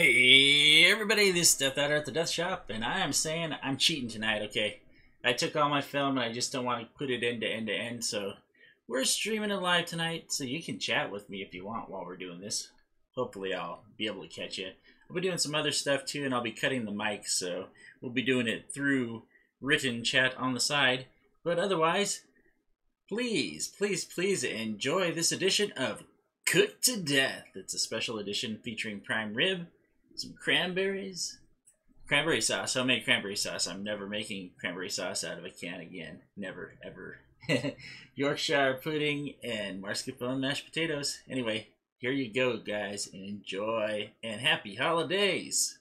Hey everybody, this is Dethaddr at the Death Shop, and I am saying I'm cheating tonight, okay? I took all my film and I just don't want to put it end to end to end, so we're streaming it live tonight, so you can chat with me if you want while we're doing this. Hopefully I'll be able to catch you. I'll be doing some other stuff too, and I'll be cutting the mic, so we'll be doing it through written chat on the side. But otherwise, please enjoy this edition of Cooked to Death. It's a special edition featuring prime rib, some cranberry sauce, homemade cranberry sauce. I'm never making cranberry sauce out of a can again. Never, ever. Yorkshire pudding and mascarpone mashed potatoes. Anyway, here you go, guys. Enjoy and happy holidays.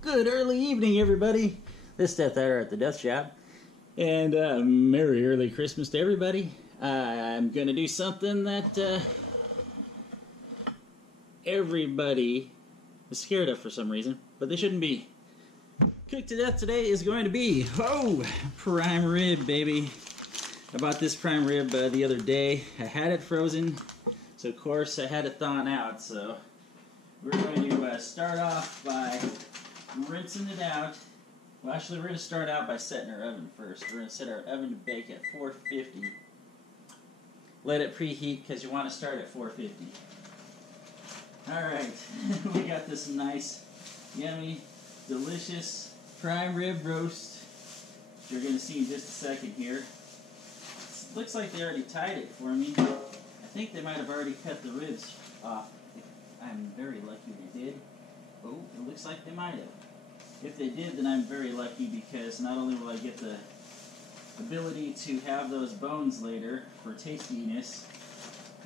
Good early evening, everybody. This is Dethaddr at the Death Shop. And Merry early Christmas to everybody. I'm going to do something that everybody is scared of for some reason, but they shouldn't be. Cooked to Death today is going to be, prime rib, baby. I bought this prime rib the other day. I had it frozen, so of course I had to thaw it out. So we're going to start off by rinsing it out. Well, actually, we're going to start out by setting our oven first. We're going to set our oven to bake at 450. Let it preheat because you want to start at 450. Alright, we got this nice, yummy, delicious prime rib roast, which you're going to see in just a second here. It looks like they already tied it for me. I think they might have already cut the ribs off. I'm very lucky they did. Oh, it looks like they might have. If they did, then I'm very lucky because not only will I get the ability to have those bones later for tastiness,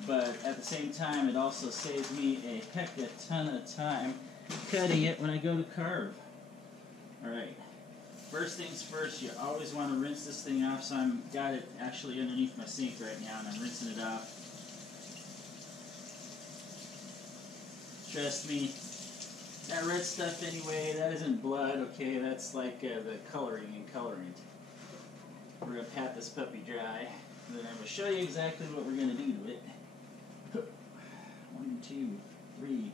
but at the same time, it also saves me a heck of a ton of time cutting it when I go to carve. Alright, first things first, you always want to rinse this thing off, so I've got it actually underneath my sink right now, and I'm rinsing it off. Trust me, that red stuff anyway, that isn't blood, okay, that's like the coloring and colorant. We're going to pat this puppy dry, and then I'm going to show you exactly what we're going to do to it. 1, 2, 3.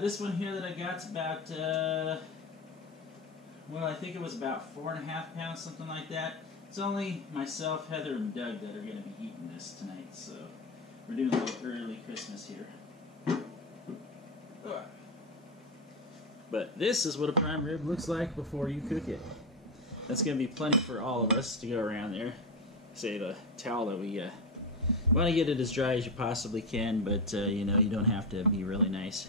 This one here that I got's about, well, I think it was about 4.5 pounds, something like that. It's only myself, Heather, and Doug that are going to be eating this tonight, so we're doing a little early Christmas here. But this is what a prime rib looks like before you cook it. That's going to be plenty for all of us to go around there. Save a towel that we want to get it as dry as you possibly can, but you know, you don't have to be really nice.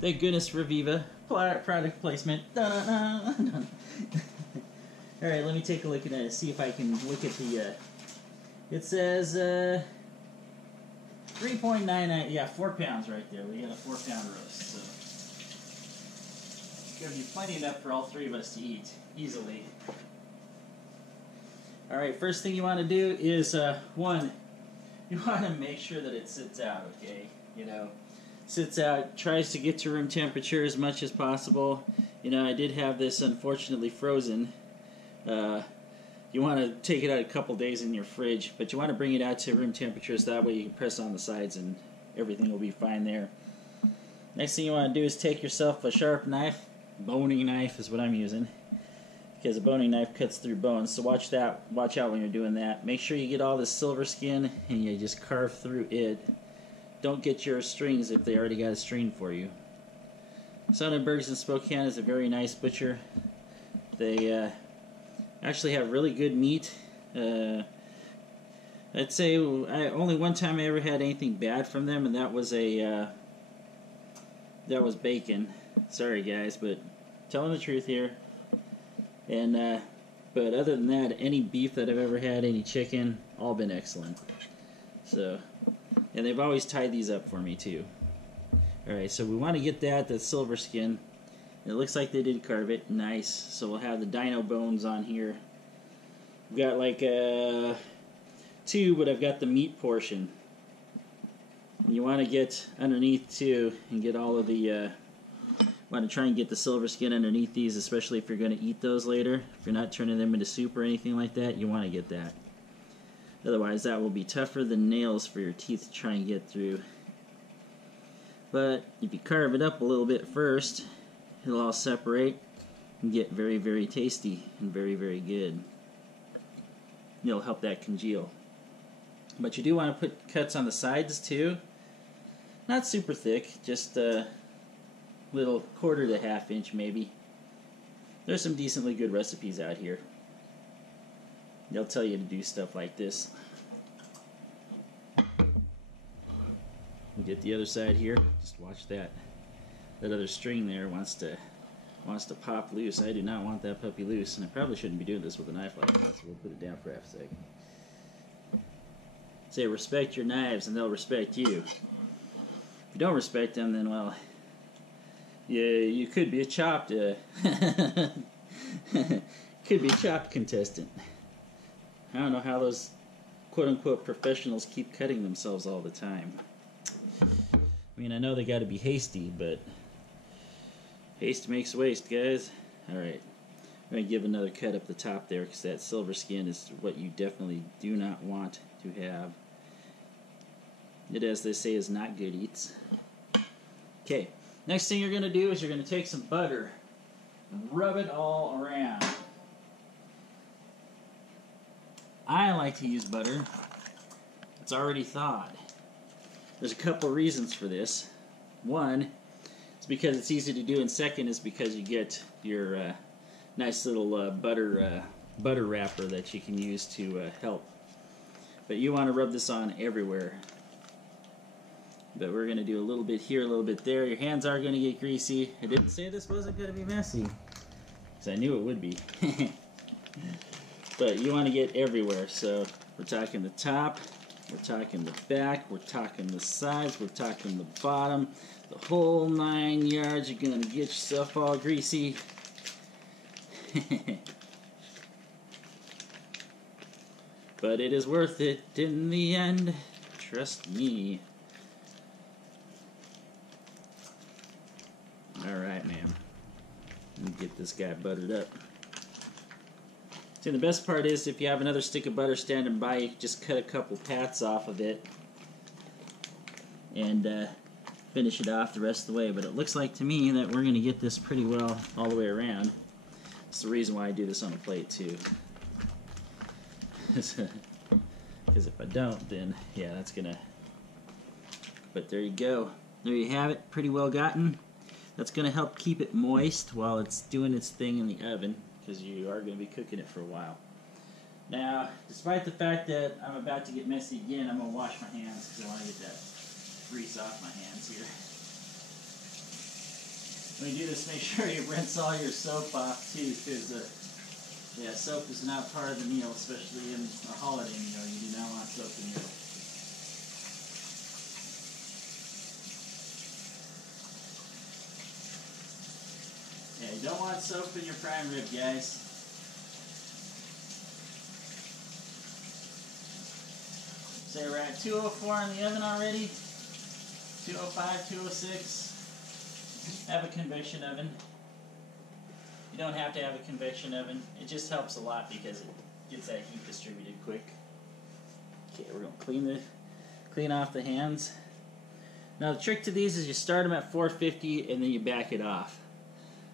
Thank goodness for Viva. Product placement. Alright, let me take a look at it, see if I can look at the, it says 3.99, yeah, 4 pounds right there. We got a 4-pound roast, so it's going to be plenty enough for all three of us to eat, easily. Alright, first thing you want to do is, one, you want to make sure that it sits out, okay? You know, sits out, tries to get to room temperature as much as possible. You know, I did have this unfortunately frozen. You want to take it out a couple days in your fridge, but you want to bring it out to room temperature so that way you can press on the sides and everything will be fine there. Next thing you want to do is take yourself a sharp knife. Boning knife is what I'm using, because a boning knife cuts through bones, so watch out when you're doing that. Make sure you get all this silver skin and you just carve through it. Don't get your strings if they already got a string for you. Sonnenberg's in Spokane is a very nice butcher. They actually have really good meat. I'd say only one time I ever had anything bad from them, and that was bacon. Sorry guys, but telling the truth here. And but other than that, any beef that I've ever had, any chicken, all been excellent. So, and they've always tied these up for me too. Alright, so we want to get that silver skin. It looks like they did carve it. Nice. So we'll have the dino bones on here. We've got like 2, but I've got the meat portion. And you want to get underneath too and get all of the want to try and get the silver skin underneath these, especially if you're going to eat those later. If you're not turning them into soup or anything like that, you want to get that. Otherwise, that will be tougher than nails for your teeth to try and get through. But if you carve it up a little bit first, it'll all separate and get very, very tasty and very, very good. It'll help that congeal. But you do want to put cuts on the sides too. Not super thick, just a little 1/4 to 1/2 inch maybe. There's some decently good recipes out here. They'll tell you to do stuff like this. Get the other side here. Just watch that. That other string there wants to pop loose. I do not want that puppy loose, and I probably shouldn't be doing this with a knife like that, so we'll put it down for half a second. Say respect your knives and they'll respect you. If you don't respect them, then well, you could be a chopped could be a chopped contestant. I don't know how those quote-unquote professionals keep cutting themselves all the time. I mean, I know they got to be hasty, but haste makes waste, guys. Alright, I'm going to give another cut up the top there, because that silver skin is what you definitely do not want to have. It, as they say, is not good eats. Okay, next thing you're going to do is you're going to take some butter and rub it all around. I like to use butter. It's already thawed. There's a couple reasons for this. One, it's because it's easy to do, and second is because you get your nice little butter wrapper that you can use to help. But you want to rub this on everywhere. But we're going to do a little bit here, a little bit there. Your hands are going to get greasy. I didn't say this wasn't going to be messy, because I knew it would be. But you want to get everywhere, so we're talking the top, we're talking the back, we're talking the sides, we're talking the bottom, the whole 9 yards. You're going to get yourself all greasy. But it is worth it in the end, trust me. Alright, man. Let me get this guy buttered up. See, the best part is if you have another stick of butter standing by, you can just cut a couple pats off of it and finish it off the rest of the way. But it looks like to me that we're going to get this pretty well all the way around. That's the reason why I do this on a plate too. Because if I don't, then yeah, that's going to... But there you go. There you have it, pretty well gotten. That's going to help keep it moist while it's doing its thing in the oven, because you are going to be cooking it for a while. Now, despite the fact that I'm about to get messy again, I'm going to wash my hands because I want to get that grease off my hands here. When you do this, make sure you rinse all your soap off too, because yeah, soap is not part of the meal, especially in a holiday meal. You do not want soap in your... Yeah, you don't want soap in your prime rib, guys. So we're at 204 in the oven already. 205, 206. Have a convection oven. You don't have to have a convection oven. It just helps a lot because it gets that heat distributed quick. Okay, we're going to clean off the hands. Now the trick to these is you start them at 450 and then you back it off.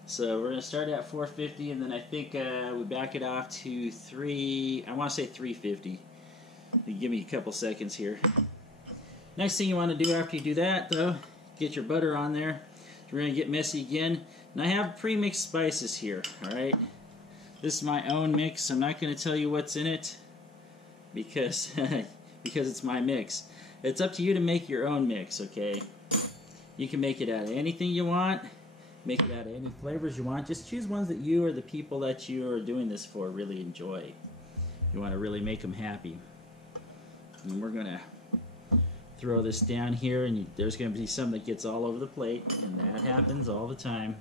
So we're going to start at 450, and then I think we back it off to I want to say 350. You give me a couple seconds here. Next thing you want to do after you do that, though, get your butter on there. We're going to get messy again. And I have pre-mixed spices here, alright? This is my own mix. I'm not going to tell you what's in it because, because it's my mix. It's up to you to make your own mix, okay? You can make it out of anything you want. Make it out of any flavors you want. Just choose ones that you or the people that you are doing this for really enjoy. You want to really make them happy. And we're going to throw this down here, and there's going to be some that gets all over the plate, and that happens all the time.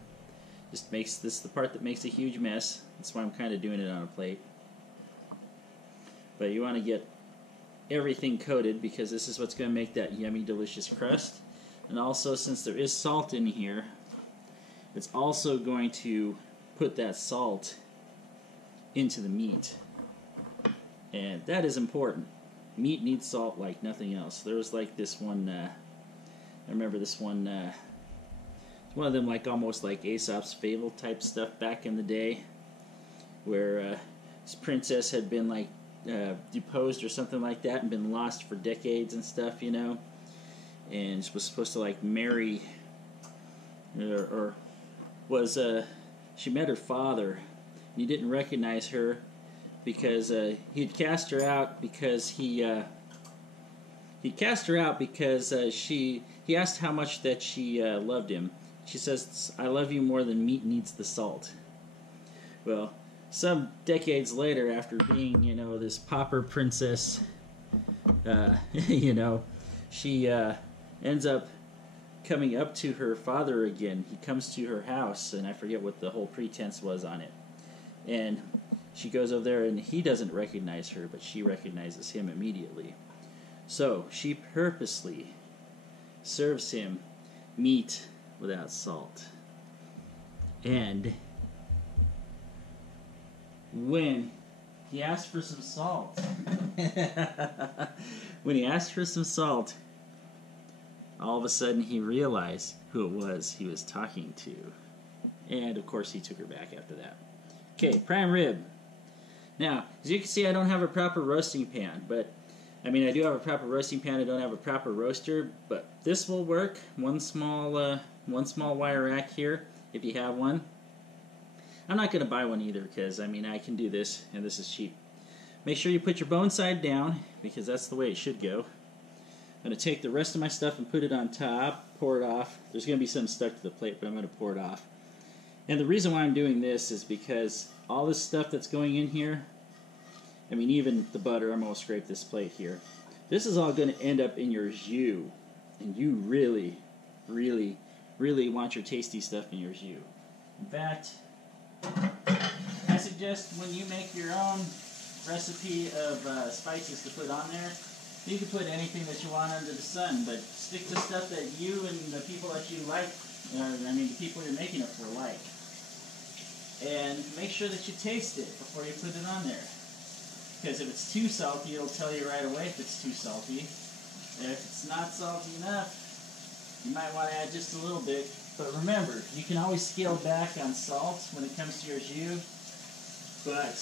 Just makes this the part that makes a huge mess. That's why I'm kind of doing it on a plate. But you want to get everything coated, because this is what's going to make that yummy, delicious crust. And also, since there is salt in here, it's also going to put that salt into the meat. And that is important. Meat needs salt like nothing else. There was like this one, I remember this one, it's one of them like almost like Aesop's Fable type stuff back in the day, where this princess had been like deposed or something like that and been lost for decades and stuff, you know, and she was supposed to like marry, or was, she met her father, and he didn't recognize her because he'd cast her out because he cast her out because he asked how much that she loved him. She says, "I love you more than meat needs the salt." Well, some decades later, after being, you know, this pauper princess, you know, she ends up coming up to her father again. He comes to her house, and I forget what the whole pretense was on it. And she goes over there, and he doesn't recognize her, but she recognizes him immediately. So she purposely serves him meat without salt. And when he asked for some salt, all of a sudden he realized who it was he was talking to. And of course he took her back after that. Okay, prime rib. Now, as you can see, I don't have a proper roasting pan, but I mean, I do have a proper roasting pan. I don't have a proper roaster, but this will work. One small wire rack here, if you have one. I'm not going to buy one either, because I mean, I can do this, and this is cheap. Make sure you put your bone side down, because that's the way it should go. I'm going to take the rest of my stuff and put it on top, pour it off. There's going to be some stuck to the plate, but I'm going to pour it off. And the reason why I'm doing this is because all this stuff that's going in here, I mean, even the butter, I'm going to scrape this plate here. This is all going to end up in your jus. And you really, really, really want your tasty stuff in your jus. In fact, I suggest when you make your own recipe of spices to put on there, you can put anything that you want under the sun, but stick to stuff that you and the people that you like, I mean, the people you're making it for like. And make sure that you taste it before you put it on there. Because if it's too salty, it'll tell you right away if it's too salty. And if it's not salty enough, you might want to add just a little bit. But remember, you can always scale back on salt when it comes to your jus. But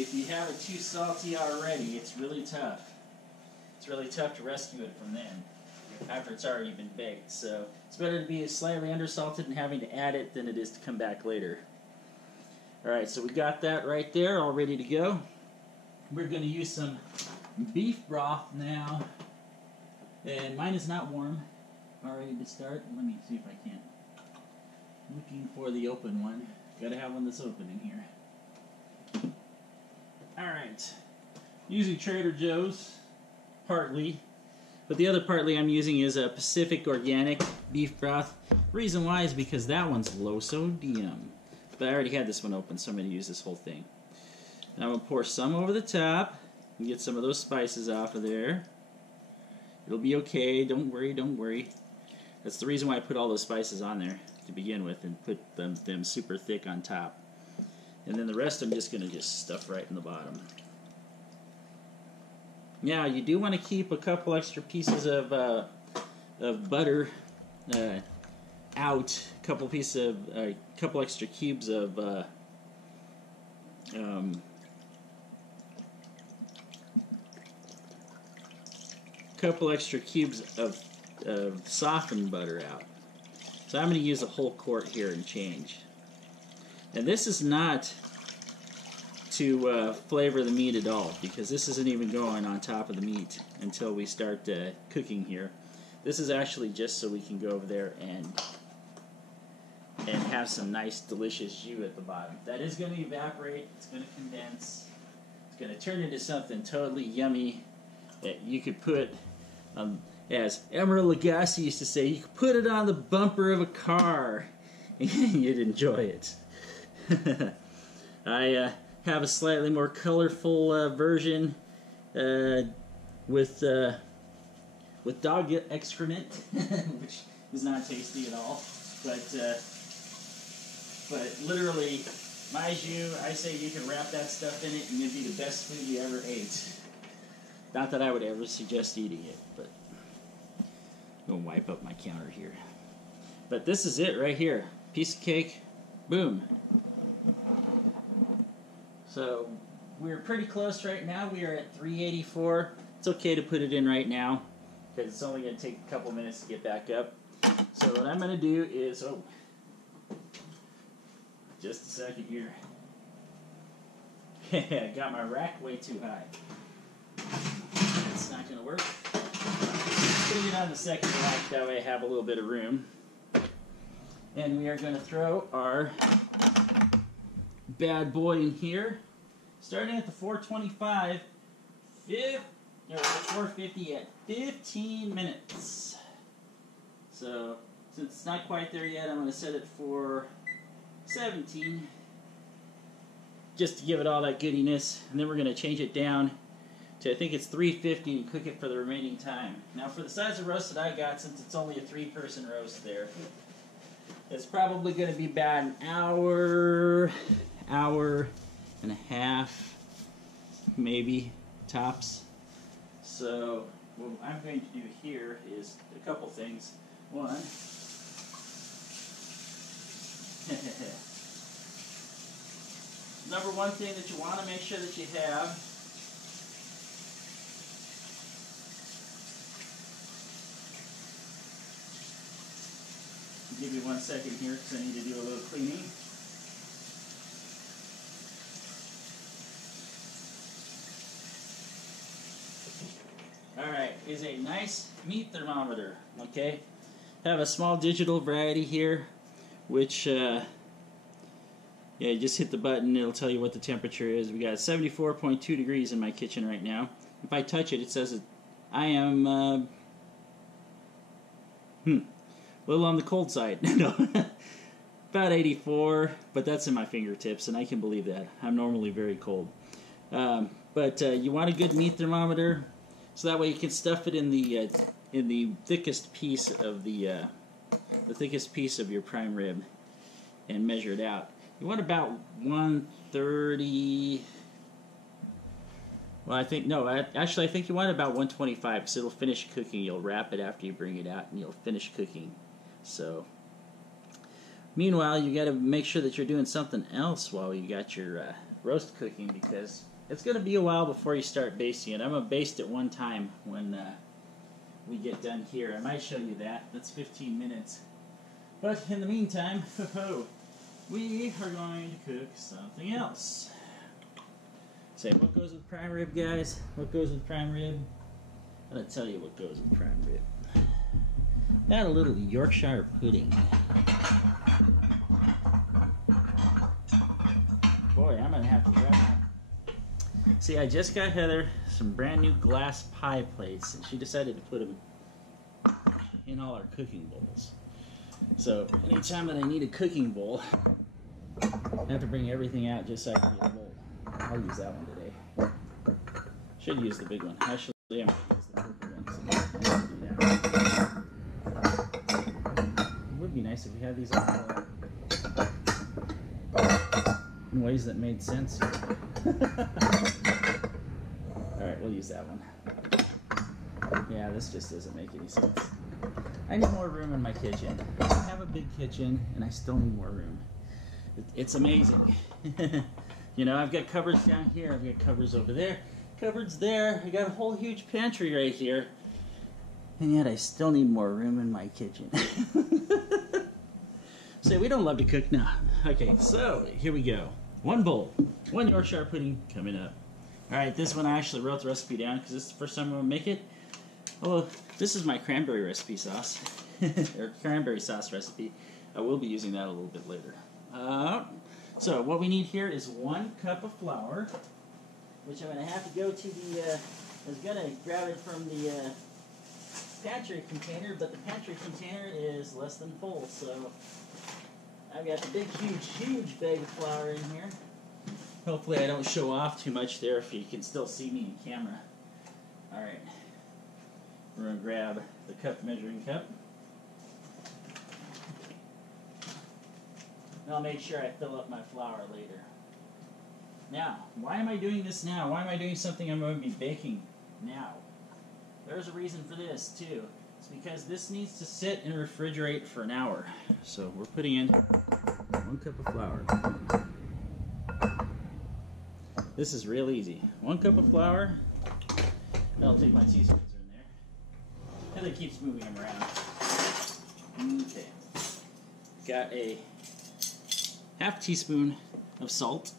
if you have it too salty already, it's really tough. It's really tough to rescue it from then, after it's already been baked. So it's better to be slightly undersalted and having to add it than it is to come back later. Alright, so we got that right there, all ready to go. We're going to use some beef broth now. And mine is not warm. All ready to start. Let me see if I can. Looking for the open one. Got to have one that's open in here. Alright. Using Trader Joe's, partly. But the other partly I'm using is a Pacific Organic beef broth. Reason why is because that one's low sodium. But I already had this one open, so I'm going to use this whole thing. Now I'm going to pour some over the top and get some of those spices off of there. It'll be okay. Don't worry, don't worry. That's the reason why I put all those spices on there to begin with and put them super thick on top. And then the rest I'm just going to stuff right in the bottom. Now you do want to keep a couple extra pieces of butter out. A couple extra cubes of softened butter out. So I'm going to use a whole quart here and change. And this is not to flavor the meat at all, because this isn't even going on top of the meat until we start cooking here. This is actually just so we can go over there and have some nice delicious jus at the bottom. That is going to evaporate, it's going to condense, it's going to turn into something totally yummy that you could put, as Emeril Lagasse used to say, you could put it on the bumper of a car and you'd enjoy it. I have a slightly more colorful version with dog excrement, which is not tasty at all. But literally, my jus, I say you can wrap that stuff in it and it'd be the best food you ever ate. Not that I would ever suggest eating it, but I'm going to wipe up my counter here. But this is it right here. Piece of cake. Boom. So we're pretty close right now. We are at 384. It's okay to put it in right now because it's only going to take a couple minutes to get back up. So what I'm going to do is, just a second here. I got my rack way too high. That's not going to work. Putting it on the second rack, that way I have a little bit of room. And we are going to throw our bad boy in here. Starting at the 425, 450 at 15 minutes. So, since it's not quite there yet, I'm going to set it for 17. Just to give it all that goodiness. And then we're going to change it down to, I think it's 350 and cook it for the remaining time. Now, for the size of roast that I got, since it's only a 3-person roast there, it's probably going to be about an hour and a half, maybe, tops. So what I'm going to do here is a couple things. One, number one thing that you want to make sure that you have give me 1 second here because I need to do a little cleaning. Alright, is a nice meat thermometer, okay? I have a small digital variety here, which, yeah, you just hit the button, it'll tell you what the temperature is. We got 74.2 degrees in my kitchen right now. If I touch it, it says that I am, a little on the cold side. No, about 84, but that's in my fingertips, and I can believe that. I'm normally very cold. But you want a good meat thermometer, so that way you can stuff it in the thickest piece of the thickest piece of your prime rib, and measure it out. You want about 130. Well, I think I think you want about 125 because it'll finish cooking. You'll wrap it after you bring it out, and you'll finish cooking. So, meanwhile, you got to make sure that you're doing something else while you got your roast cooking, because it's going to be a while before you start basting it. I'm going to baste it one time when we get done here. I might show you that. That's 15 minutes. But in the meantime, we are going to cook something else. Say, what goes with prime rib, guys? What goes with prime rib? I'm going to tell you what goes with prime rib. Add a little Yorkshire pudding. Boy, I'm going to have to wrap up. See, I just got Heather some brand new glass pie plates, and she decided to put them in all our cooking bowls. So, anytime that I need a cooking bowl, I have to bring everything out just so I can get a bowl. I'll use that one today. Should use the big one. Actually, I'm going to use the purple one. So do that. It would be nice if we had these all in ways that made sense. Alright, we'll use that one. Yeah, this just doesn't make any sense. I need more room in my kitchen. I have a big kitchen, and I still need more room. It's amazing. You know, I've got cupboards down here, I've got cupboards over there, cupboards there, I got a whole huge pantry right here, and yet I still need more room in my kitchen. So we don't love to cook now. Okay, so here we go. One bowl, one Yorkshire pudding coming up. Alright, this one I actually wrote the recipe down because this is the first time I'm going to make it. Oh, this is my cranberry recipe sauce, or cranberry sauce recipe. I will be using that a little bit later. So what we need here is 1 cup of flour, which I'm going to have to go to the, I was going to grab it from the pantry container, but the pantry container is less than full, so I've got the big, huge bag of flour in here. Hopefully I don't show off too much there if you can still see me in camera. Alright, we're going to grab the measuring cup. And I'll make sure I fill up my flour later. Now, why am I doing this now? Why am I doing something I'm going to be baking Now, there's a reason for this too. It's because this needs to sit and refrigerate for an hour. So we're putting in 1 cup of flour. This is real easy. 1 cup of flour. I'll take my teaspoons in there. And it keeps moving them around. Okay. Got a half teaspoon of salt.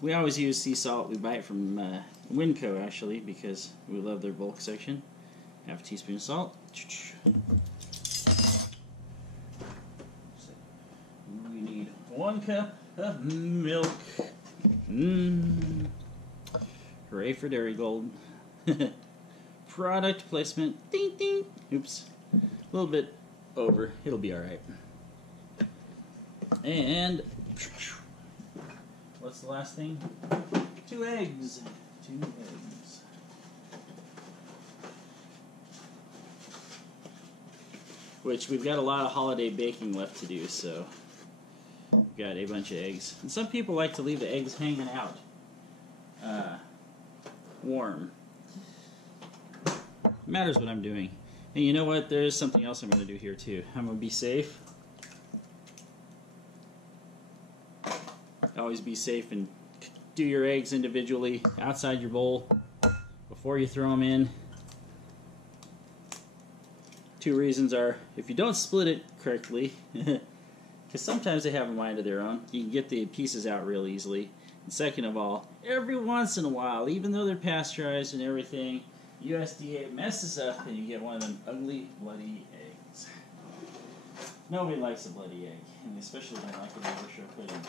We always use sea salt. We buy it from Winco actually because we love their bulk section. Half a teaspoon of salt. We need 1 cup of milk. Hooray for Dairy Gold. Product placement. Ding ding. Oops. A little bit over. It'll be alright. And what's the last thing? 2 eggs. 2 eggs. Which we've got a lot of holiday baking left to do, so we've got a bunch of eggs. And some people like to leave the eggs hanging out. Warm. Matters what I'm doing. And you know what? There is something else I'm going to do here too. I'm going to be safe. Always be safe and do your eggs individually outside your bowl before you throw them in. 2 reasons are, if you don't split it correctly, because sometimes they have a mind of their own, you can get the pieces out real easily. And second of all, every once in a while, even though they're pasteurized and everything, USDA messes up and you get one of them ugly, bloody eggs. Nobody likes a bloody egg, and especially don't like an overshore pudding.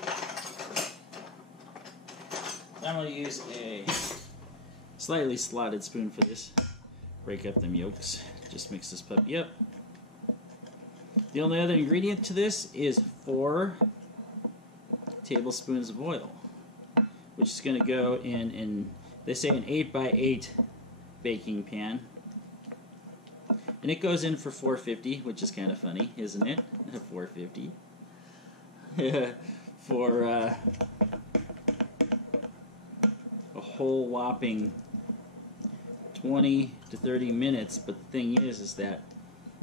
I'm going to use a slightly slotted spoon for this. Break up them yolks. Just mix this puppy up. The only other ingredient to this is 4 tablespoons of oil, which is going to go in they say an 8x8 baking pan. And it goes in for $4.50, which is kind of funny, isn't it? $4.50. For a whole whopping 20 to 30 minutes. But the thing is that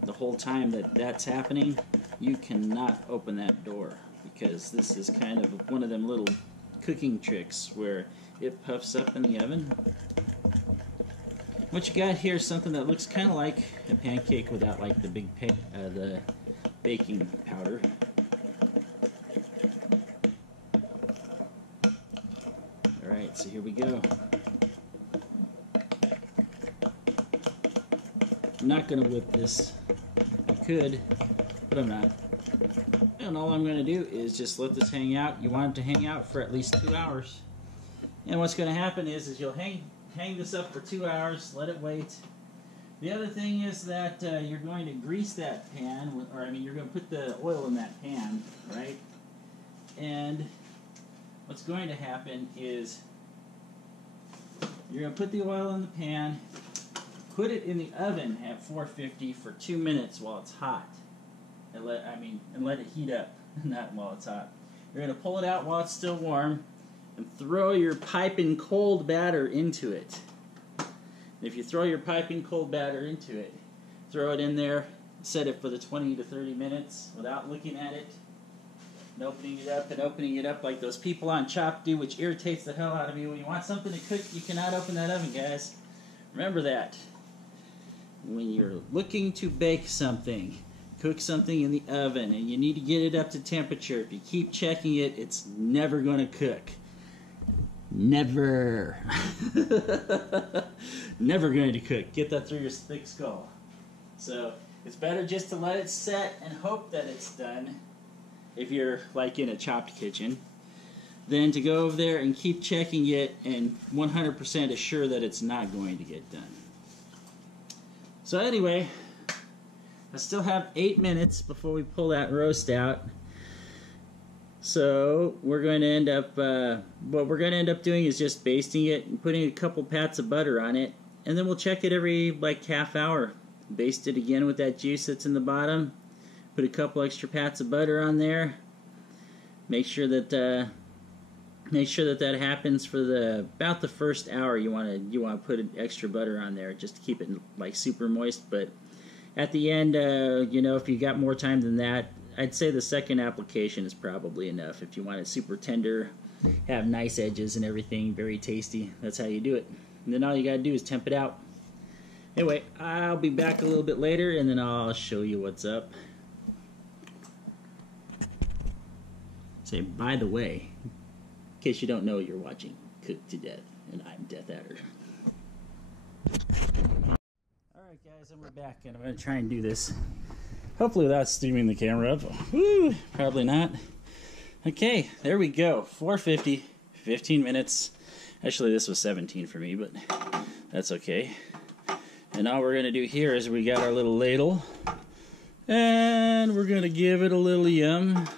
the whole time that that's happening, you cannot open that door, because this is kind of one of them little cooking tricks where it puffs up in the oven. What you got here is something that looks kind of like a pancake without like the big the baking powder. Alright, so here we go. I'm not going to whip this. I could, but I'm not. And all I'm going to do is just let this hang out. You want it to hang out for at least 2 hours. And what's going to happen is you'll hang this up for 2 hours, let it wait. The other thing is that you're going to grease that pan, you're going to put the oil in that pan, right? And what's going to happen is you're going to put the oil in the pan, put it in the oven at 450 for 2 minutes while it's hot, and let it heat up, not while it's hot. You're going to pull it out while it's still warm, and throw your piping cold batter into it. If you throw your piping cold batter into it, throw it in there, set it for the 20 to 30 minutes without looking at it, and opening it up like those people on Chop do, which irritates the hell out of you. When you want something to cook, you cannot open that oven, guys. Remember that. When you're looking to bake something, cook something in the oven, and you need to get it up to temperature, if you keep checking it, it's never going to cook. Never. Never going to cook. Get that through your thick skull. So it's better just to let it set and hope that it's done, if you're like in a chopped kitchen, than to go over there and keep checking it and 100% assure that it's not going to get done. So anyway, I still have 8 minutes before we pull that roast out. So we're going to end up, what we're going to end up doing is just basting it and putting a couple pats of butter on it, and then we'll check it every like half hour. Baste it again with that juice that's in the bottom. Put a couple extra pats of butter on there. Make sure that Make sure that that happens for about the first hour. You want to put an extra butter on there just to keep it like super moist. But at the end, you know, if you got more time than that, I'd say the second application is probably enough. If you want it super tender, have nice edges and everything, very tasty, that's how you do it. And then all you gotta do is temp it out. Anyway, I'll be back a little bit later and then I'll show you what's up. Say, by the way, in case you don't know, you're watching Cooked to Death, and I'm Dethaddr. Alright guys, and we're back, and I'm going to try and do this, hopefully without steaming the camera up. Woo! Probably not. Okay, there we go. 450, 15 minutes. Actually, this was 17 for me, but that's okay. And all we're going to do here is we got our little ladle, and we're going to give it a little yum.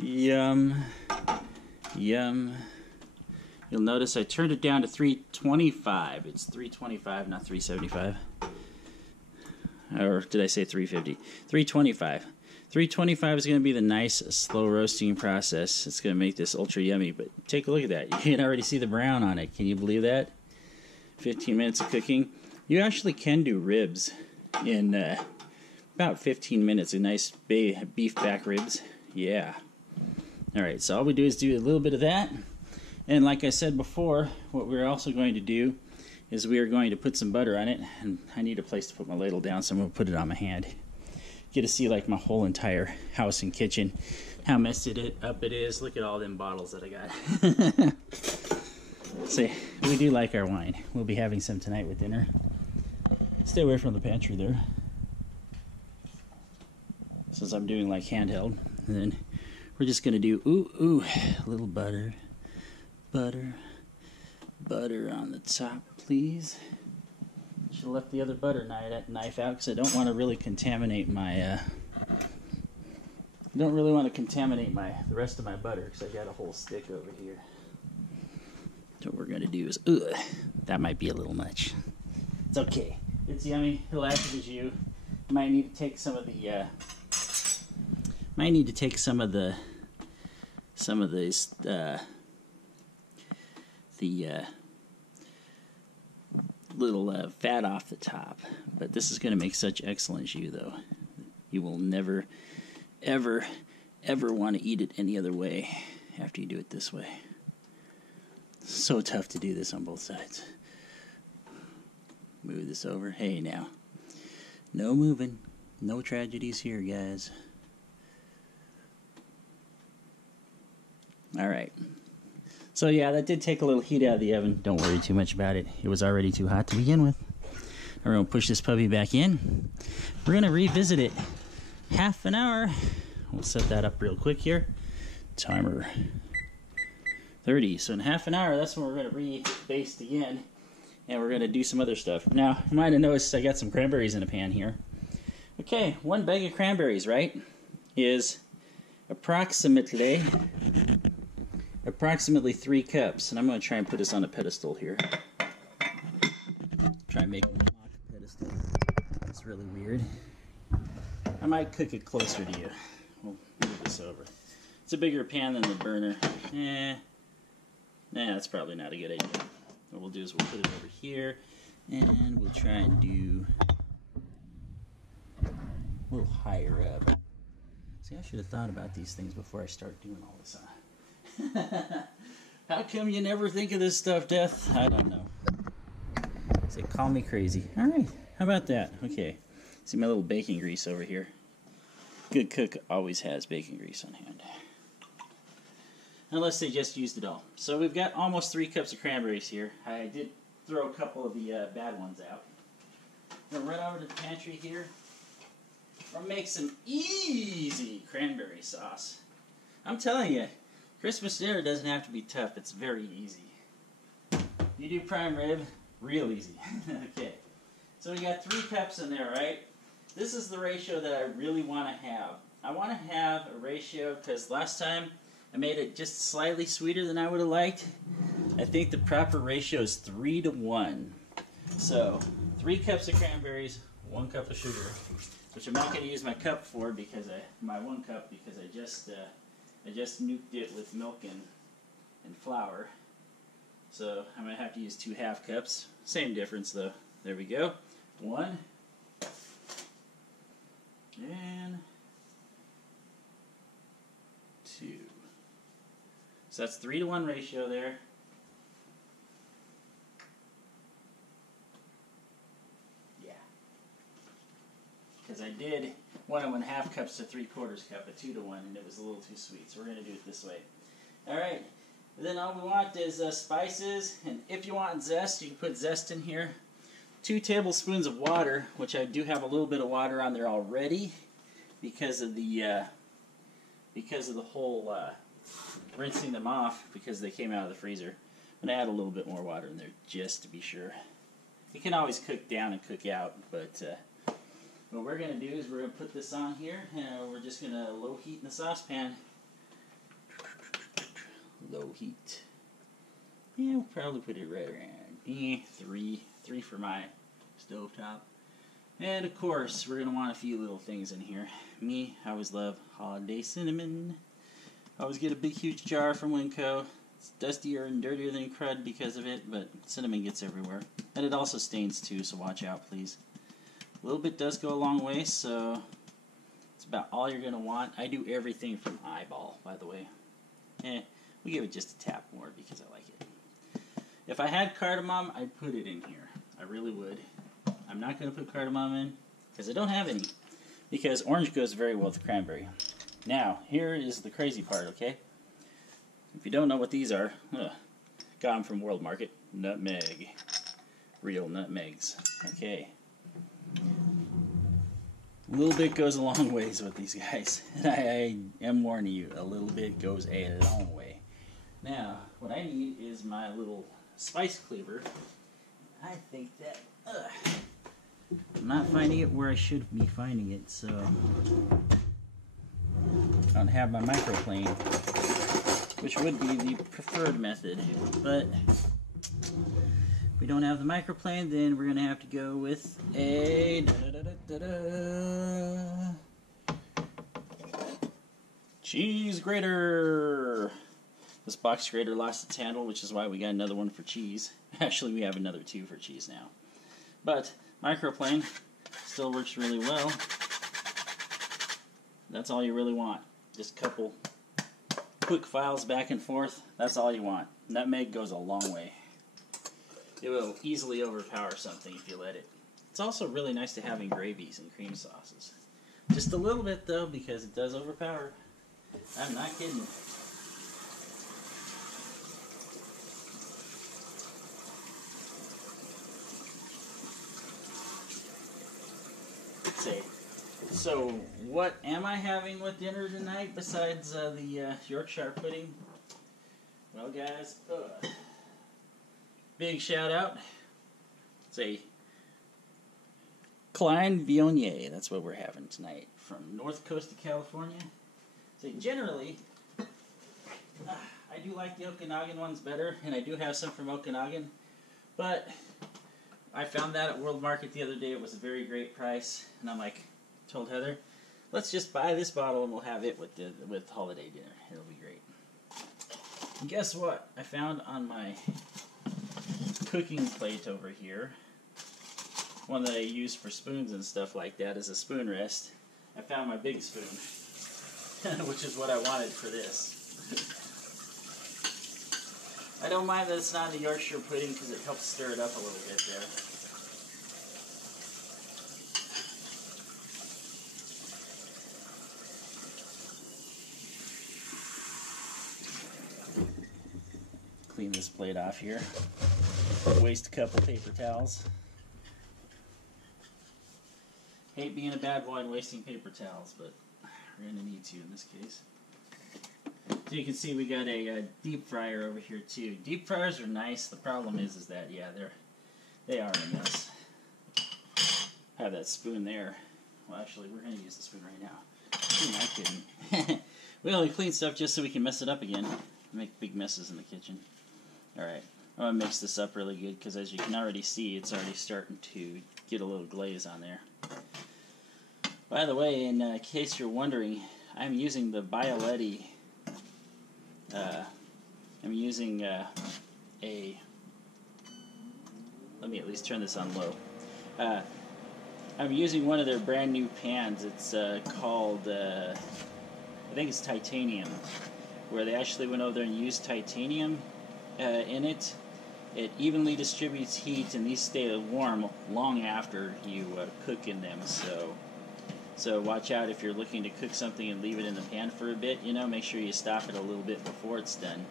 Yum. Yum. You'll notice I turned it down to 325. It's 325, not 375. Or did I say 350? 325. 325 is going to be the nice slow roasting process. It's going to make this ultra yummy. But take a look at that. You can already see the brown on it. Can you believe that? 15 minutes of cooking. You actually can do ribs in about 15 minutes. A nice beef back ribs. Yeah. Alright, so all we do is do a little bit of that. And like I said before, what we're also going to do is we are going to put some butter on it. And I need a place to put my ladle down, so I'm going to put it on my hand. Get to see like my whole entire house and kitchen, how messed up it is. Look at all them bottles that I got. See, we do like our wine. We'll be having some tonight with dinner. Stay away from the pantry there, since I'm doing like handheld. And then we're just going to do, a little butter. Butter on the top, please. Should have left the other butter knife out because I don't want to really contaminate my, the rest of my butter because I got a whole stick over here. So what we're going to do is, that might be a little much. It's okay. It's yummy. It'll act as you. Might need to take some of these little fat off the top, but this is going to make such excellent jus, though. You will never, ever want to eat it any other way after you do it this way. So tough to do this on both sides. Move this over. Hey, now. No moving. No tragedies here, guys. Alright. So yeah, that did take a little heat out of the oven. Don't worry too much about it. It was already too hot to begin with. We're going to push this puppy back in. We're going to revisit it. Half an hour. We'll set that up real quick here. Timer 30. So in half an hour, that's when we're going to re-baste again. And we're going to do some other stuff. Now, you might have noticed I got some cranberries in a pan here. Okay, one bag of cranberries, right, is approximately 3 cups. And I'm going to try and put this on a pedestal here. Try and make a mock pedestal. That's really weird. I might cook it closer to you. We'll move this over. It's a bigger pan than the burner. Nah, that's probably not a good idea. What we'll do is we'll put it over here, and we'll try and do a little higher up. See, I should have thought about these things before I start doing all this. How come you never think of this stuff, Death? I don't know. Say, call me crazy. All right, how about that? Okay, see my little baking grease over here. Good cook always has baking grease on hand. Unless they just used it all. So we've got almost 3 cups of cranberries here. I did throw a couple of the bad ones out. I'm going to run over to the pantry here. We'll make some easy cranberry sauce. I'm telling you, Christmas dinner doesn't have to be tough. It's very easy. You do prime rib, real easy. Okay. So we got 3 cups in there, right? This is the ratio that I really want to have. I want to have a ratio because last time I made it just slightly sweeter than I would have liked. I think the proper ratio is 3 to 1. So 3 cups of cranberries, 1 cup of sugar, which I'm not going to use my cup for because my 1 cup because I just nuked it with milk and flour. So I'm going to have to use 2 half cups. Same difference though. There we go. 1 and 2. So that's 3-to-1 ratio there. Yeah. Because I did 1 1/2 cups to 3/4 cup, a 2-to-1, and it was a little too sweet. So we're going to do it this way. Alright. Then all we want is spices, and if you want zest, you can put zest in here. 2 tablespoons of water, which I do have a little bit of water on there already because of the whole rinsing them off because they came out of the freezer. I'm going to add a little bit more water in there just to be sure. You can always cook down and cook out, but what we're going to do is we're going to put this on here, and we're just going to low heat in the saucepan. Low heat. Yeah, we'll probably put it right around 3 for my stovetop. And of course, we're going to want a few little things in here. Me, I always love holiday cinnamon. I always get a big huge jar from Winco. It's dustier and dirtier than crud because of it, but cinnamon gets everywhere. And it also stains too, so watch out please. A little bit does go a long way, so it's about all you're going to want. I do everything from eyeball, by the way. We give it just a tap more because I like it. If I had cardamom, I'd put it in here. I really would. I'm not going to put cardamom in because I don't have any. Because orange goes very well with cranberry. Now, here is the crazy part, okay? If you don't know what these are, got them from World Market. Nutmeg. Real nutmegs. Okay. A little bit goes a long ways with these guys. And I am warning you, a little bit goes a long way. Now, what I need is my little spice cleaver. I think that I'm not finding it where I should be finding it, so I don't have my microplane, which would be the preferred method. But if we don't have the microplane, then we're going to have to go with a cheese grater. This box grater lost its handle, which is why we got another one for cheese. Actually, we have another 2 for cheese now. But microplane still works really well. That's all you really want. Just a couple quick files back and forth. That's all you want. Nutmeg goes a long way. It will easily overpower something if you let it. It's also really nice to have in gravies and cream sauces. Just a little bit though, because it does overpower. I'm not kidding. So, what am I having with dinner tonight besides the Yorkshire pudding? Well, guys, big shout out. It's a Klein Viognier. That's what we're having tonight from North Coast of California. So, generally, I do like the Okanagan ones better, and I do have some from Okanagan, but I found that at World Market the other day. It was a very great price, and I'm like, told Heather, let's just buy this bottle and we'll have it with holiday dinner. It'll be great. And guess what? I found on my cooking plate over here, one that I use for spoons and stuff like that, is a spoon rest. I found my big spoon, which is what I wanted for this. I don't mind that it's not the Yorkshire pudding because it helps stir it up a little bit there. Clean this plate off here. Waste a couple paper towels. Hate being a bad boy and wasting paper towels, but we're going to need to in this case. So you can see we got a deep fryer over here too. Deep fryers are nice. The problem is that yeah, they are a mess. Have that spoon there. Well, actually, we're going to use the spoon right now. Who am I kidding? We only clean stuff just so we can mess it up again. Make big messes in the kitchen. Alright, I'm going to mix this up really good because as you can already see, it's already starting to get a little glaze on there. By the way, in case you're wondering, I'm using the Bialetti I'm using let me at least turn this on low. I'm using one of their brand new pans. It's called, I think it's titanium, where they actually went over there and used titanium in it. It evenly distributes heat, and these stay warm long after you cook in them. So watch out if you're looking to cook something and leave it in the pan for a bit. Make sure you stop it a little bit before it's done,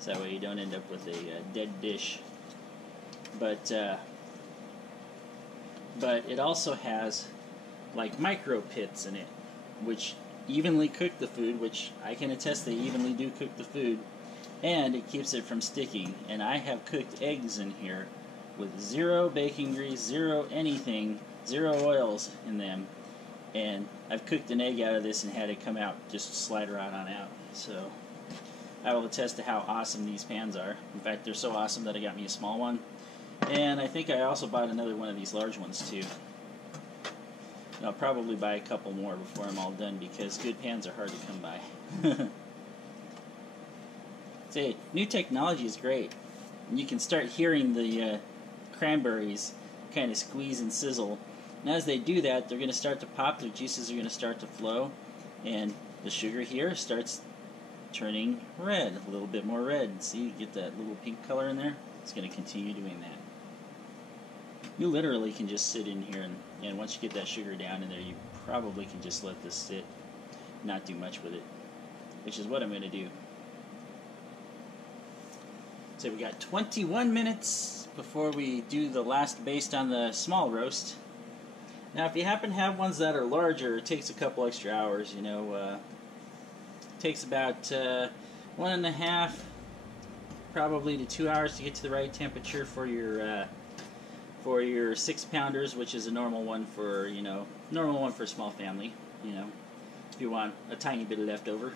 so that way you don't end up with a dead dish. But it also has like micro pits in it, which evenly cook the food, which I can attest they evenly do cook the food, and it keeps it from sticking. And I have cooked eggs in here with 0 baking grease, 0 anything, 0 oils in them, and I've cooked an egg out of this and had it come out, just slide right on out. So I will attest to how awesome these pans are. In fact, they're so awesome that I got me a small one. And I think I also bought another one of these large ones too. And I'll probably buy a couple more before I'm all done, because good pans are hard to come by. Say, new technology is great. And you can start hearing the cranberries kind of squeeze and sizzle. And as they do that, they're going to start to pop, their juices are going to start to flow, and the sugar here starts turning red, a little bit more red. See, you get that little pink color in there? It's going to continue doing that. You literally can just sit in here, and once you get that sugar down in there, you probably can just let this sit, not do much with it, which is what I'm going to do. So we got 21 minutes before we do the last baste on the small roast. Now, if you happen to have ones that are larger, it takes a couple extra hours. It takes about 1.5, probably to 2 hours to get to the right temperature for your 6-pounders, which is a normal one for a small family. If you want a tiny bit of leftover.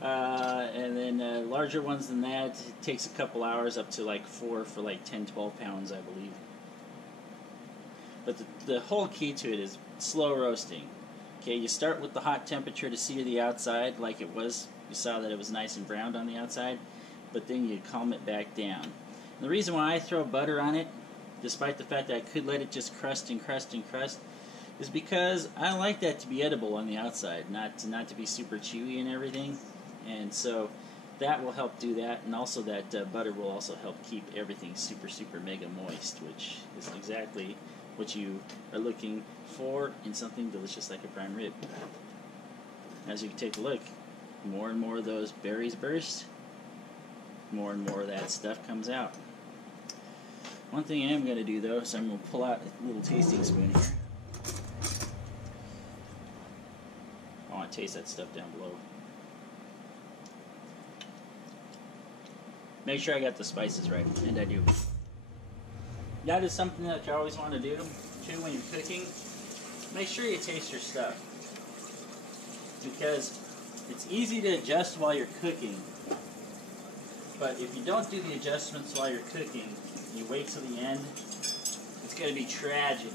And then larger ones than that, it takes a couple hours, up to like 4 for like 10-12 pounds, I believe. But the whole key to it is slow roasting. Okay, you start with the hot temperature to sear the outside like it was. You saw that it was nice and browned on the outside, but then you calm it back down. And the reason why I throw butter on it, despite the fact that I could let it just crust and crust and crust, is because I like that to be edible on the outside, not to be super chewy and everything. And so that will help do that, and also that butter will also help keep everything super, super mega moist, which is exactly what you are looking for in something delicious like a prime rib. As you can take a look, more and more of those berries burst, more and more of that stuff comes out. One thing I am going to do, though, is I'm going to pull out a little tasting spoon here. I want to taste that stuff down below. Make sure I got the spices right, and I do. That is something that you always want to do, too, when you're cooking. Make sure you taste your stuff, because it's easy to adjust while you're cooking, but if you don't do the adjustments while you're cooking, you wait till the end, it's going to be tragedy.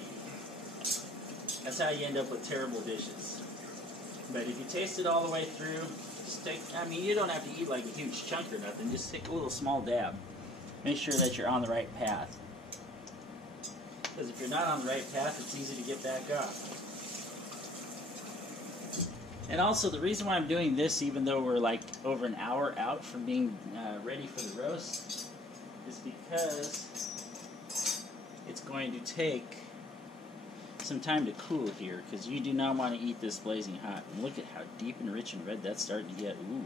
That's how you end up with terrible dishes. But if you taste it all the way through, just take, you don't have to eat like a huge chunk or nothing, just take a little small dab. Make sure that you're on the right path. Because if you're not on the right path, it's easy to get back off. And also, the reason why I'm doing this, even though we're like over an hour out from being ready for the roast, is because it's going to take some time to cool here, because you do not want to eat this blazing hot. And look at how deep and rich and red that's starting to get. Ooh.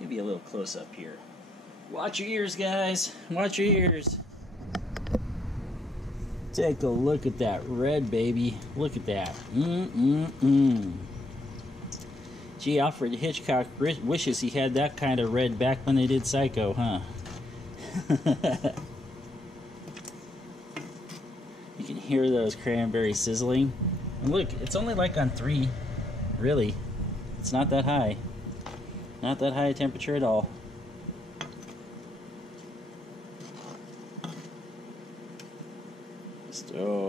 Give you a little close up here. Watch your ears, guys. Watch your ears. Take a look at that red, baby. Look at that. Gee, Alfred Hitchcock wishes he had that kind of red back when they did Psycho, huh? You can hear those cranberries sizzling. And look, it's only like on 3. Really. It's not that high. Not that high a temperature at all.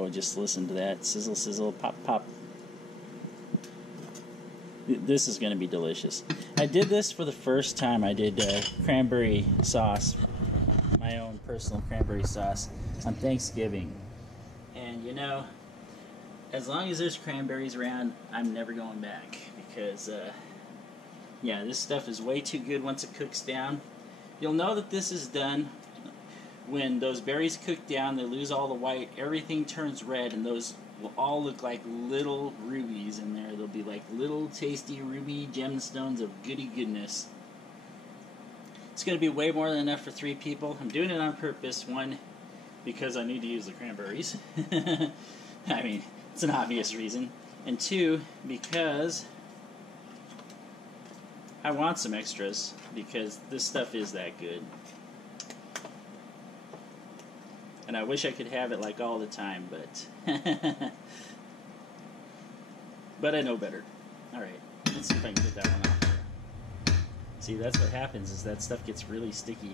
Just listen to that. Sizzle, sizzle, pop, pop. This is going to be delicious. I did this for the first time. I did cranberry sauce, my own personal cranberry sauce, on Thanksgiving. And you know, as long as there's cranberries around, I'm never going back. Because, yeah, this stuff is way too good once it cooks down. You'll know that this is done when those berries cook down, they lose all the white, everything turns red, and those will all look like little rubies in there. They'll be like little tasty ruby gemstones of goody goodness. It's going to be way more than enough for 3 people. I'm doing it on purpose. 1, because I need to use the cranberries. I mean, it's an obvious reason. And 2, because I want some extras, because this stuff is that good. And I wish I could have it like all the time, but but I know better. Alright, let's see if I can get that one off there. See, that's what happens, is that stuff gets really sticky.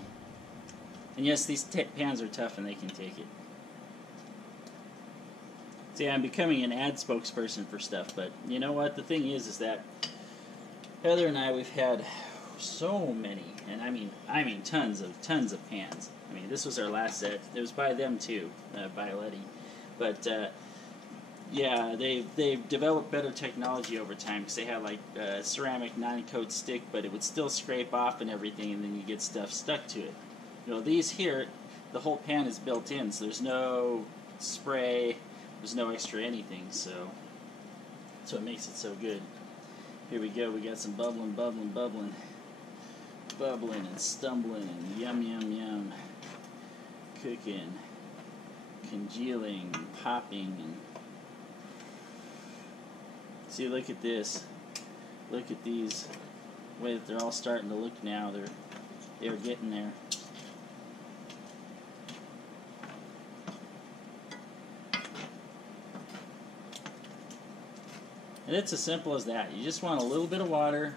And yes, these pans are tough and they can take it. See, I'm becoming an ad spokesperson for stuff, but you know what? The thing is that Heather and I, we've had so many, and I mean tons of pans. I mean, this was our last set. It was by them too, by Letty. But yeah, they've developed better technology over time, because they had like ceramic non-coat stick, but it would still scrape off and everything, and then you get stuff stuck to it. You know, these here, the whole pan is built in, so there's no spray, there's no extra anything, so it makes it so good. Here we go. We got some bubbling and stumbling and yum, cooking, congealing, popping, and see, look at this. Look at these. The way that they're all starting to look now. They're getting there. And it's as simple as that. You just want a little bit of water,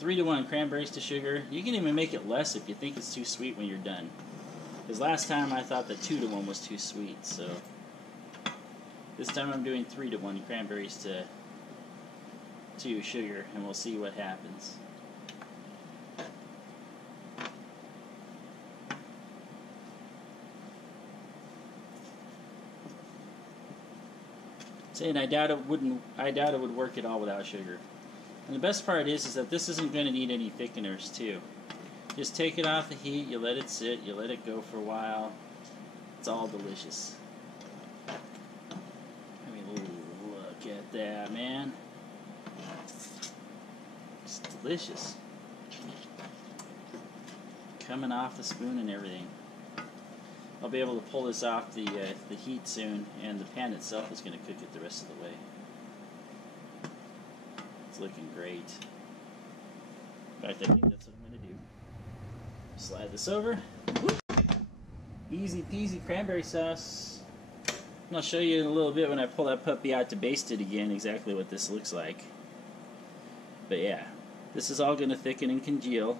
3-to-1 cranberries to sugar. You can even make it less if you think it's too sweet when you're done. Because last time I thought that 2-to-1 was too sweet, so this time I'm doing 3-to-1 cranberries to sugar, and we'll see what happens. And I doubt it would work at all without sugar. And the best part is that this isn't going to need any thickeners too. Just take it off the heat, you let it sit, you let it go for a while. It's all delicious. I mean, look at that, man. It's delicious. Coming off the spoon and everything. I'll be able to pull this off the heat soon, and the pan itself is going to cook it the rest of the way. It's looking great. In fact, I think that's what I'm going to do. Slide this over. Whoop. Easy peasy cranberry sauce. And I'll show you in a little bit when I pull that puppy out to baste it again exactly what this looks like. But yeah, this is all going to thicken and congeal.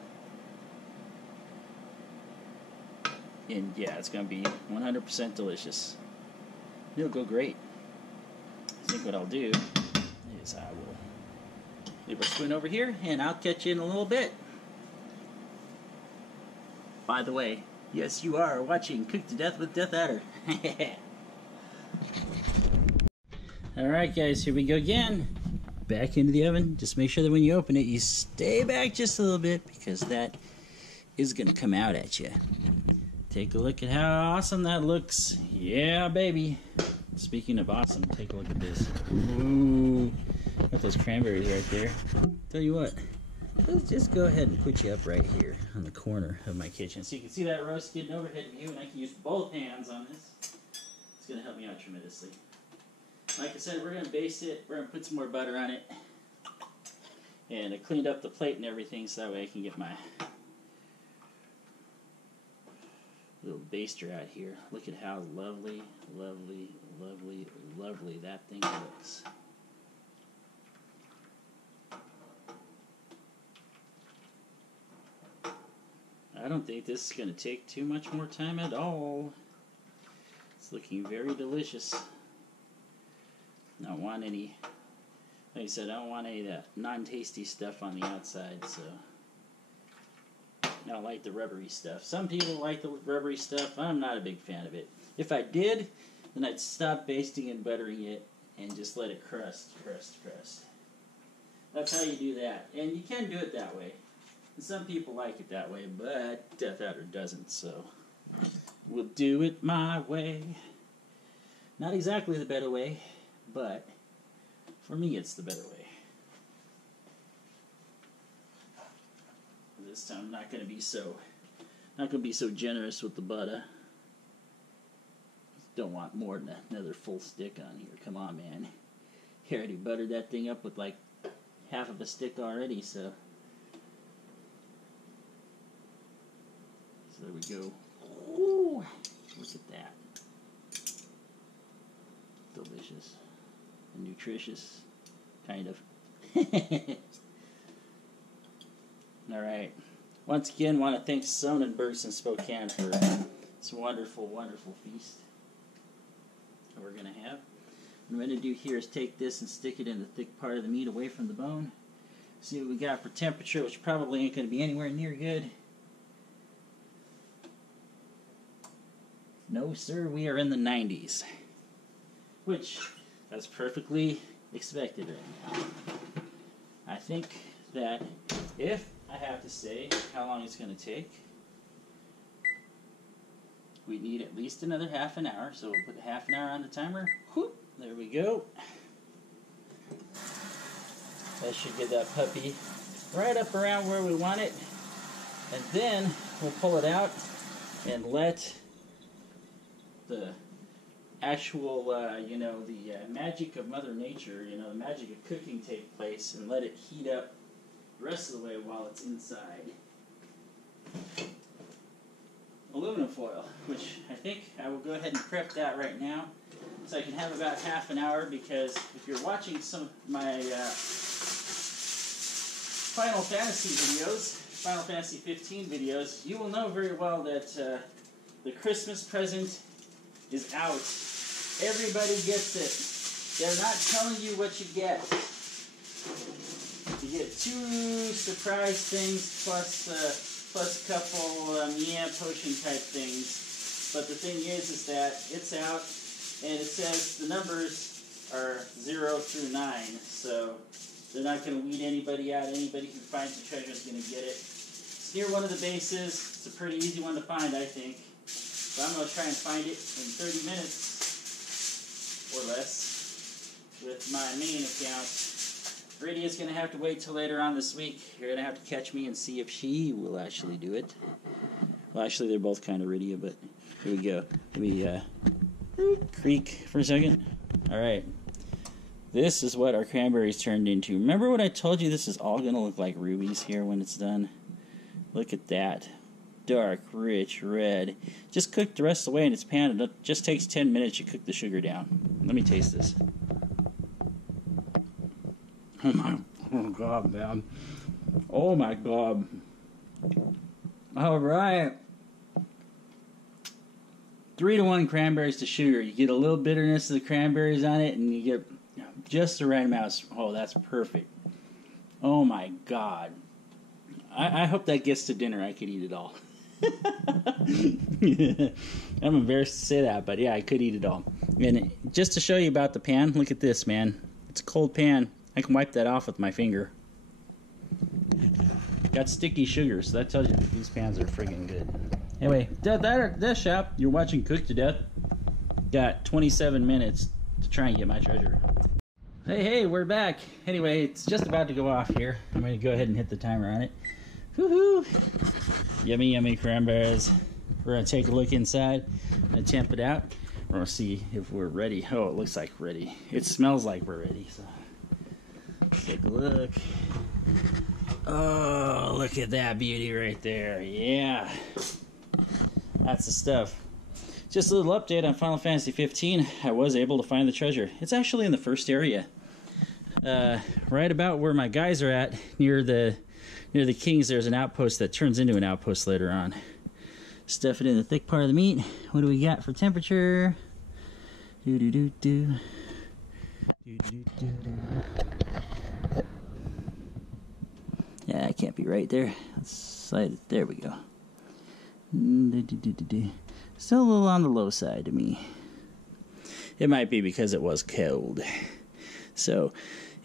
And yeah, it's going to be 100% delicious. It'll go great. I think what I'll do is I will leave our spoon over here, and I'll catch you in a little bit. By the way, yes, you are watching Cooked to Death with Dethaddr. Alright guys, here we go again. Back into the oven. Just make sure that when you open it, you stay back just a little bit, because that is going to come out at you. Take a look at how awesome that looks. Yeah, baby. Speaking of awesome, take a look at this. Ooh, got those cranberries right there. Tell you what, let's just go ahead and put you up right here on the corner of my kitchen, so you can see that roast getting overhead view, and I can use both hands on this. It's going to help me out tremendously. Like I said, we're going to baste it. We're going to put some more butter on it. And I cleaned up the plate and everything, so that way I can get my little baster out here. Look at how lovely that thing looks. I don't think this is going to take too much more time at all. It's looking very delicious. Not want any Like I said, I don't want any of that non-tasty stuff on the outside, so I don't like the rubbery stuff. Some people like the rubbery stuff. I'm not a big fan of it. If I did, then I'd stop basting and buttering it and just let it crust. That's how you do that. And you can do it that way. And some people like it that way, but Dethaddr doesn't, so we'll do it my way. Not exactly the better way, but for me it's the better way. This time I'm not going to be so generous with the butter. Don't want more than another full stick on here. Come on, man. He already buttered that thing up with like half of a stick already, so there we go. Ooh, look at that. Delicious and nutritious, kind of. All right. Once again, want to thank Sonnenberg's in Spokane for this wonderful, wonderful feast that we're going to have. What I'm going to do here is take this and stick it in the thick part of the meat away from the bone. See what we got for temperature, which probably ain't going to be anywhere near good. No, sir, we are in the 90s. Which, that's perfectly expected right now. I think that if I have to say how long it's going to take, we need at least another half an hour, so we'll put half an hour on the timer. Whoop, there we go. That should get that puppy right up around where we want it. And then we'll pull it out and let the actual, the magic of Mother Nature, the magic of cooking take place, and let it heat up the rest of the way while it's inside aluminum foil, which I think I will go ahead and prep that right now, so I can have about half an hour, because if you're watching some of my Final Fantasy videos, Final Fantasy 15 videos, you will know very well that the Christmas present is out. Everybody gets it. They're not telling you what you get. You get 2 surprise things plus a couple potion type things. But the thing is that it's out, and it says the numbers are 0 through 9. So they're not going to weed anybody out. Anybody who finds the treasure is going to get it. It's near one of the bases. It's a pretty easy one to find, I think. So I'm going to try and find it in 30 minutes or less with my main account. Radia's going to have to wait till later on this week. You're going to have to catch me and see if she will actually do it. Well, actually, they're both kind of Radia, but here we go. Let me creak for a second. All right. This is what our cranberries turned into. Remember what I told you? This is all going to look like rubies here when it's done. Look at that. Dark, rich, red. Just cook the rest of the way in its pan. It just takes 10 minutes. You cook the sugar down. Let me taste this. Oh God, man. Oh my God. All right. 3-to-1 cranberries to sugar. You get a little bitterness of the cranberries on it, and you get just the right amount. Oh, that's perfect. Oh my God. I hope that gets to dinner. I could eat it all. I'm embarrassed to say that, but yeah, I could eat it all. And just to show you about the pan, look at this, man. It's a cold pan. I can wipe that off with my finger. Got sticky sugar, so that tells you these pans are friggin' good. Anyway, Death Shop, you're watching Cooked to Death. Got 27 minutes to try and get my treasure. Hey, we're back. Anyway, it's just about to go off here. I'm going to go ahead and hit the timer on it. Woohoo! Yummy, yummy cranberries. We're going to take a look inside and temp it out. We're going to see if we're ready. Oh, it looks like ready. It smells like we're ready. So let's take a look. Oh, look at that beauty right there. Yeah. That's the stuff. Just a little update on Final Fantasy 15. I was able to find the treasure. It's actually in the first area. Right about where my guys are at, near the kings, there's an outpost that turns into an outpost later on. Stuff it in the thick part of the meat. What do we got for temperature? can't be right there. Let's slide it. There we go. Still a little on the low side to me. It might be because it was cold. So,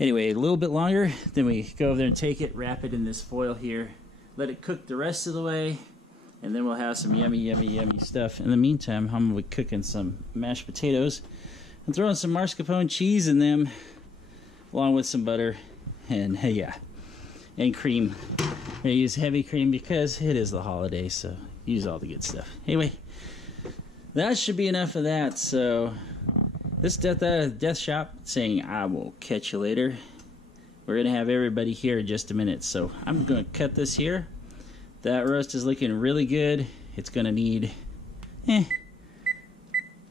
anyway, a little bit longer. Then we go over there and take it, wrap it in this foil here. Let it cook the rest of the way. And then we'll have some yummy, yummy, yummy stuff. In the meantime, I'm going to be cooking some mashed potatoes. I'm throwing some mascarpone cheese in them, along with some butter. And, yeah, and cream. I'm going to use heavy cream because it is the holiday, so use all the good stuff. Anyway, that should be enough of that. So, this Death Shop saying, I will catch you later. We're going to have everybody here in just a minute. So, I'm going to cut this here. That roast is looking really good. It's going to need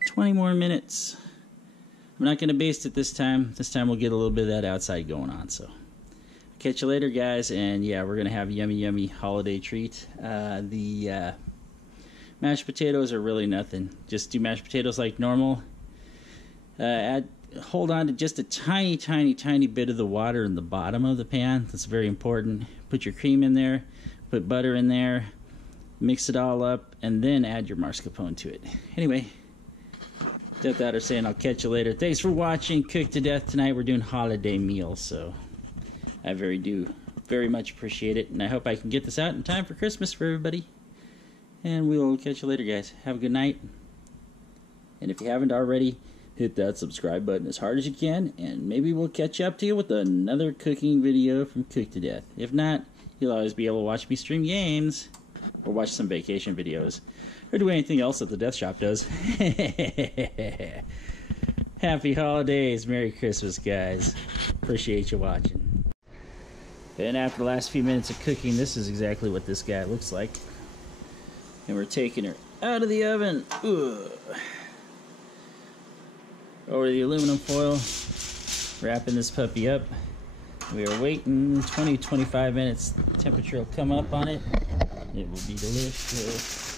20 more minutes. I'm not going to baste it this time. This time we'll get a little bit of that outside going on. So, catch you later, guys. And yeah, we're going to have a yummy, yummy holiday treat. The mashed potatoes are really nothing. Just do mashed potatoes like normal. Hold on to just a tiny, tiny, tiny bit of the water in the bottom of the pan. That's very important. Put your cream in there. Put butter in there, mix it all up, and then add your mascarpone to it. Anyway, Dethaddr saying I'll catch you later. Thanks for watching Cooked to Death tonight. We're doing holiday meals, so I very much appreciate it, and I hope I can get this out in time for Christmas for everybody. And we'll catch you later, guys. Have a good night. And if you haven't already, hit that subscribe button as hard as you can, and maybe we'll catch up to you with another cooking video from Cooked to Death. If not, you'll always be able to watch me stream games, or watch some vacation videos, or do anything else that the Death Shop does. Happy holidays, Merry Christmas, guys. Appreciate you watching. And after the last few minutes of cooking, this is exactly what this guy looks like. And we're taking her out of the oven. Ugh. Over the aluminum foil, wrapping this puppy up. We are waiting 20-25 minutes. Temperature will come up on it. It will be delicious.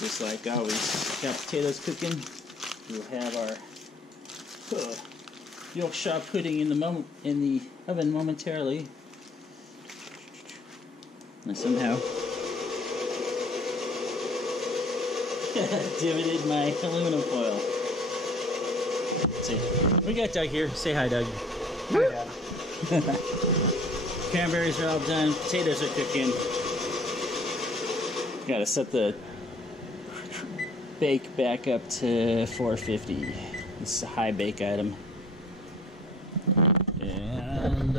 Just like always, got potatoes cooking. We'll have our Yorkshire pudding in the oven momentarily. And somehow divoted my aluminum foil. See, we got Doug here. Say hi, Doug. Hi, Dad. Cranberries are all done. Potatoes are cooking. Gotta set the bake back up to 450. This is a high bake item. And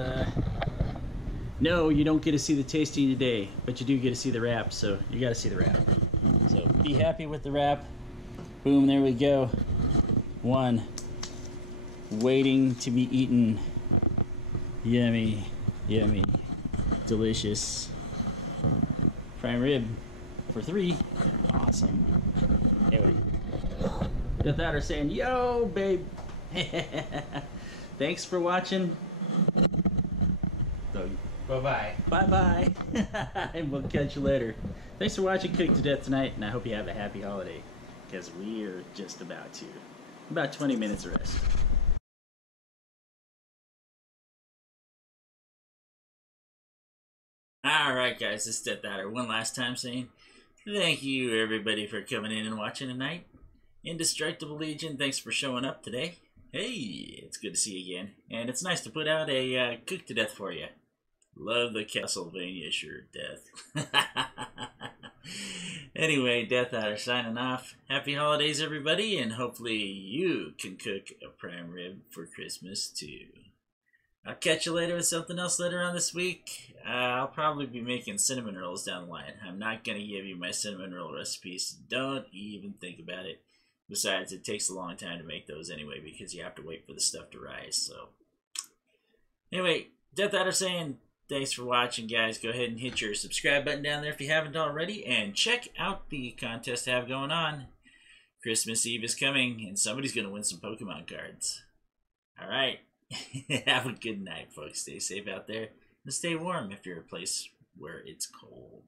no, you don't get to see the tasting today, but you do get to see the wrap, so you gotta see the wrap. So be happy with the wrap. Boom, there we go. One. Waiting to be eaten. Yummy, yummy, delicious. Prime rib for 3. Awesome. Anyway, Dethaddr saying, yo, babe. Thanks for watching. Bye-bye. Bye-bye. And we'll catch you later. Thanks for watching Cooked to Death tonight, and I hope you have a happy holiday, because we're just about to. About 20 minutes of rest. Alright guys, this is Dethaddr one last time saying thank you everybody for coming in and watching tonight. Indestructible Legion, thanks for showing up today. Hey, it's good to see you again. And it's nice to put out a Cooked to Death for you. Love the Castlevania shirt, Death. Anyway, Dethaddr signing off. Happy holidays everybody, and hopefully you can cook a prime rib for Christmas too. I'll catch you later with something else later on this week. I'll probably be making cinnamon rolls down the line. I'm not going to give you my cinnamon roll recipes. Don't even think about it. Besides, it takes a long time to make those anyway because you have to wait for the stuff to rise. So, anyway, Dethaddr saying thanks for watching, guys. Go ahead and hit your subscribe button down there if you haven't already. And check out the contest I have going on. Christmas Eve is coming, and somebody's going to win some Pokemon cards. All right. Have a good night, folks. Stay safe out there and stay warm if you're in a place where it's cold.